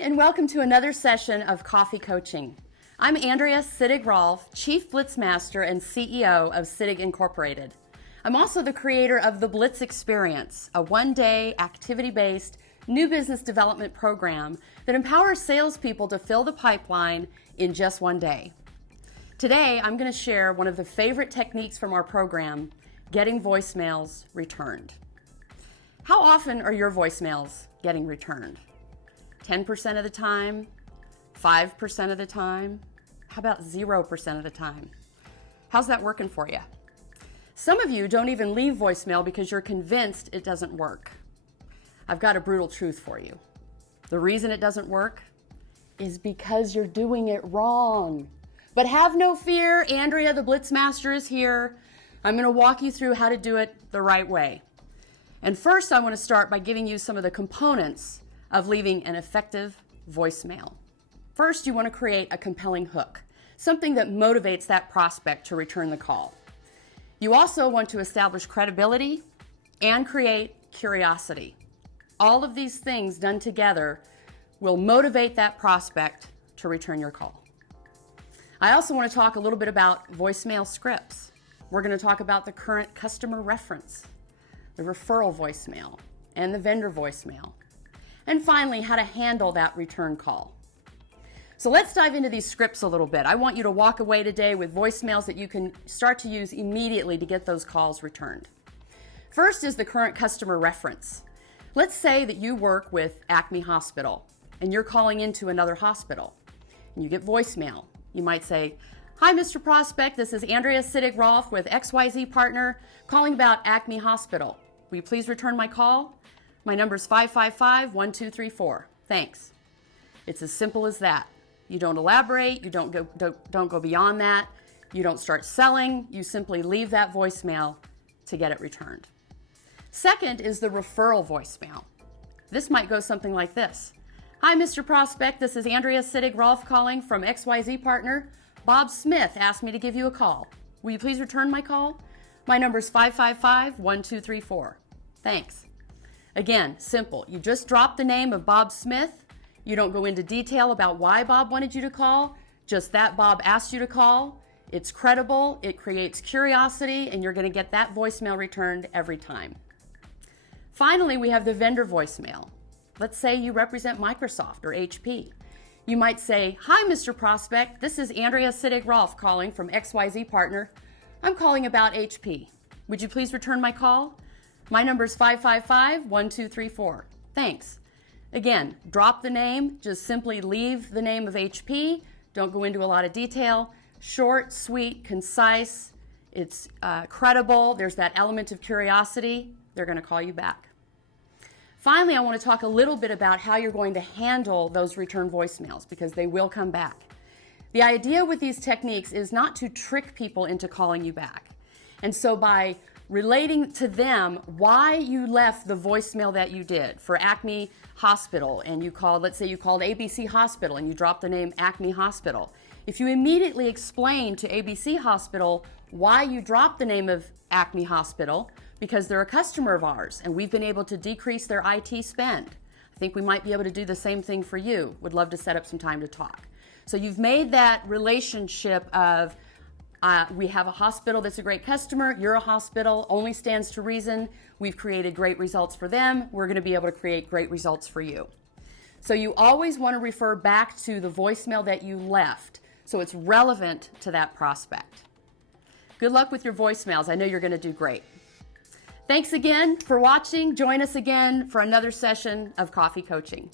and welcome to another session of Coffee Coaching. I'm Andrea Sittig-Rolf, Chief Blitz Master and CEO of Sittig Incorporated. I'm also the creator of the Blitz Experience, a one-day, activity-based new business development program that empowers salespeople to fill the pipeline in just one day. Today, I'm going to share one of the favorite techniques from our program, getting voicemails returned. How often are your voicemails getting returned? 10% of the time? 5% of the time? How about 0% of the time? How's that working for you? Some of you don't even leave voicemail because you're convinced it doesn't work. I've got a brutal truth for you. The reason it doesn't work is because you're doing it wrong. But have no fear, Andrea the Blitz Master is here. I'm going to walk you through how to do it the right way. And first, I want to start by giving you some of the components of leaving an effective voicemail. First, you want to create a compelling hook, something that motivates that prospect to return the call. You also want to establish credibility and create curiosity. All of these things done together will motivate that prospect to return your call. I also want to talk a little bit about voicemail scripts. We're going to talk about the current customer reference, the referral voicemail, and the vendor voicemail. And finally, how to handle that return call. So let's dive into these scripts a little bit. I want you to walk away today with voicemails that you can start to use immediately to get those calls returned. First is the current customer reference. Let's say that you work with Acme Hospital and you're calling into another hospital and you get voicemail. You might say, "Hi, Mr. Prospect, this is Andrea Sittig-Rolf with XYZ Partner calling about Acme Hospital. Will you please return my call? My number is 555-1234. Thanks." It's as simple as that. You don't elaborate, you don't go beyond that, you don't start selling, you simply leave that voicemail to get it returned. Second is the referral voicemail. This might go something like this. "Hi, Mr. Prospect, this is Andrea Sittig-Rolf calling from XYZ Partner. Bob Smith asked me to give you a call. Will you please return my call? My number is 555-1234. Thanks." Again, simple. You just drop the name of Bob Smith. You don't go into detail about why Bob wanted you to call, just that Bob asked you to call. It's credible, it creates curiosity, and you're going to get that voicemail returned every time. Finally, we have the vendor voicemail. Let's say you represent Microsoft or HP. You might say, "Hi, Mr. Prospect. This is Andrea Sittig-Rolf calling from XYZ Partner. I'm calling about HP. Would you please return my call? My number is 555-1234. Thanks." Again, drop the name. Just simply leave the name of HP. Don't go into a lot of detail. Short, sweet, concise. It's credible. There's that element of curiosity. They're going to call you back. Finally, I want to talk a little bit about how you're going to handle those return voicemails because they will come back. The idea with these techniques is not to trick people into calling you back. And so by relating to them why you left the voicemail that you did for Acme Hospital and you called, let's say you called ABC Hospital and you dropped the name Acme Hospital. If you immediately explain to ABC Hospital why you dropped the name of Acme Hospital, because they're a customer of ours and we've been able to decrease their IT spend. I think we might be able to do the same thing for you. Would love to set up some time to talk. So you've made that relationship of we have a hospital that's a great customer, you're a hospital, only stands to reason. We've created great results for them. We're going to be able to create great results for you. So you always want to refer back to the voicemail that you left so it's relevant to that prospect. Good luck with your voicemails. I know you're going to do great. Thanks again for watching. Join us again for another session of Coffee Coaching.